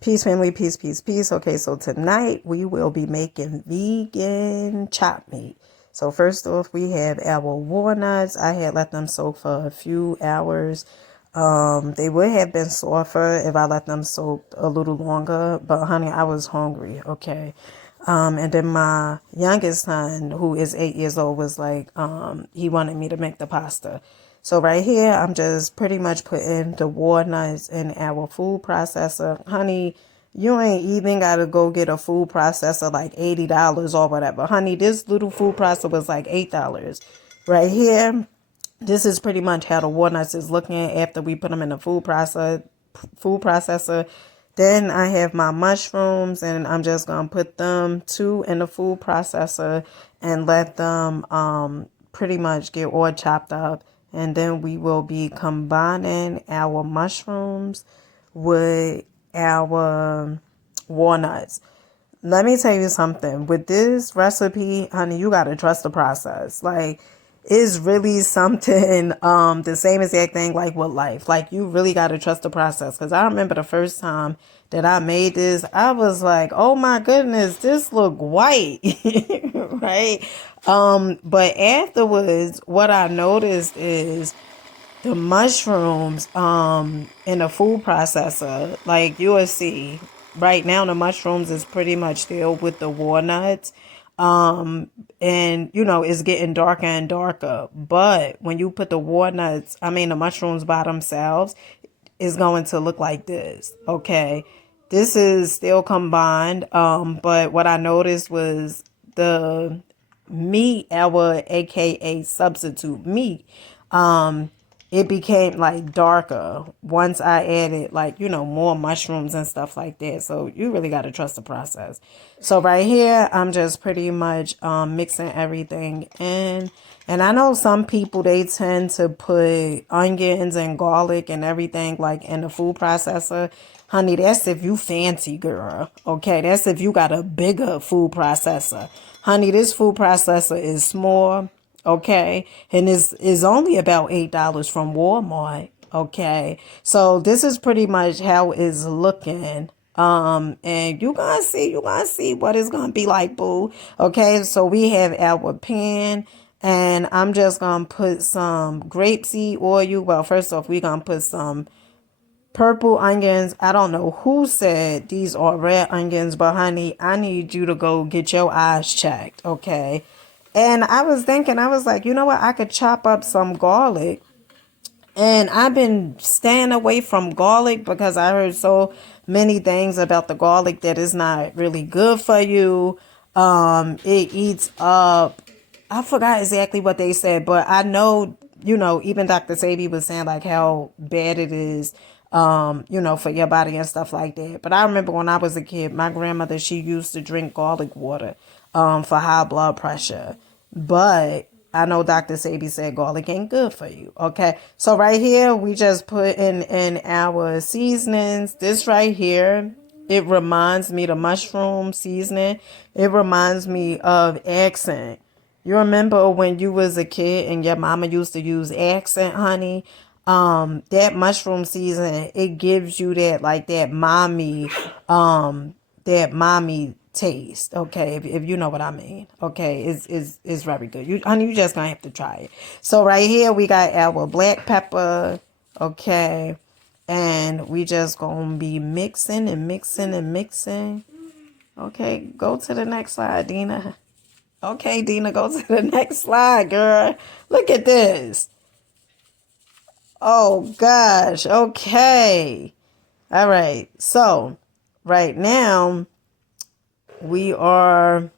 Peace, family, peace, peace, peace. Okay, so tonight we will be making vegan chopped meat. So first off, we have our walnuts. I had let them soak for a few hours. They would have been softer if I let them soak a little longer, but honey, I was hungry. Okay. And then my youngest son, who is 8 years old, was like, he wanted me to make the pasta. So right here, I'm just pretty much putting the walnuts in our food processor. Honey, you ain't even got to go get a food processor like $80 or whatever. Honey, this little food processor was like $8. Right here, this is pretty much how the walnuts is looking after we put them in the food processor. Then I have my mushrooms, and I'm just gonna put them two in the food processor and let them pretty much get all chopped up. And then we will be combining our mushrooms with our walnuts. Let me tell you something. With this recipe, honey, you gotta trust the process. Like, it's really something, the same exact thing like with life. Like, you really gotta trust the process. Cause I remember the first time that I made this, I was like, oh my goodness, this look white. Right? But afterwards, what I noticed is the mushrooms in a food processor, like you will see right now, the mushrooms is pretty much still with the walnuts, and it's getting darker and darker. But when you put the walnuts, I mean the mushrooms by themselves, is going to look like this. Okay, this is still combined, but what I noticed was the meat, our aka substitute meat, um it became like darker once I added, like, more mushrooms and stuff like that. So you really got to trust the process. So right here, I'm just pretty much mixing everything in. And I know some people, they tend to put onions and garlic and everything like in the food processor. Honey, that's if you fancy, girl. Okay, that's if you got a bigger food processor. Honey, this food processor is small. Okay, and is only about $8 from Walmart. Okay, so this is pretty much how it's looking. And you gonna see what it's gonna be like, boo. Okay, so we have our pan, and I'm just gonna put some grapeseed oil. Well, first off, we're gonna put some purple onions. I don't know who said these are red onions, but honey, I need you to go get your eyes checked, okay? And I was thinking, I was like, you know what? I could chop up some garlic. And I've been staying away from garlic because I heard so many things about the garlic that is not really good for you. It eats up. I forgot exactly what they said, but I know, even Dr. Sebi was saying like how bad it is, for your body and stuff like that. But I remember when I was a kid, my grandmother, she used to drink garlic water, for high blood pressure. But I know Dr. Sebi said garlic ain't good for you. Okay. So right here, we just put in our seasonings. This right here, it reminds me, the mushroom seasoning, it reminds me of accent. You remember when you was a kid and your mama used to use accent, honey? That mushroom seasoning, it gives you that, like, that mommy taste. Okay, if you know what I mean. Okay, it's very good. Honey, you just gonna have to try it. So right here we got our black pepper. Okay, and we just gonna be mixing and mixing and mixing. Okay, go to the next slide, Dina. Okay, Dina, go to the next slide, girl. Look at this. Oh gosh. Okay. All right. So right now we are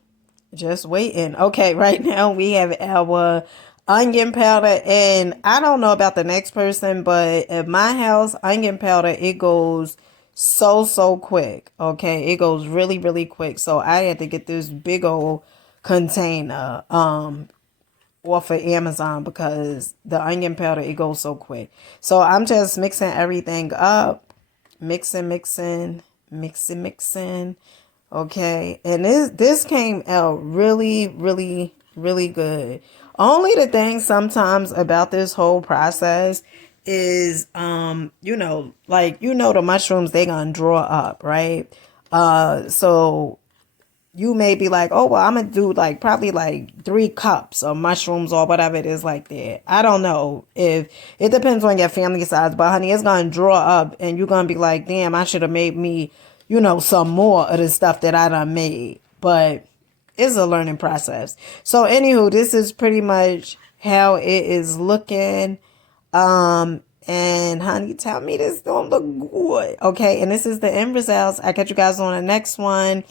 just waiting. Okay, right now we have our onion powder, and I don't know about the next person, but at my house, onion powder, it goes so quick. Okay, it goes really really quick. So I had to get this big old container off of Amazon because the onion powder, it goes so quick. So I'm just mixing everything up, mixing. Okay, and this came out really, really, really good. Only the thing sometimes about this whole process is like the mushrooms they gonna draw up, right? So you may be like, oh well, I'm gonna do like probably like 3 cups of mushrooms or whatever it is like that. I don't know, if it depends on your family size, but honey, it's gonna draw up and you're gonna be like, damn, I should have made me, some more of the stuff that I done made. But it's a learning process. So anywho, this is pretty much how it is looking. And honey, tell me this don't look good. Okay, and this is the end results. I catch you guys on the next one.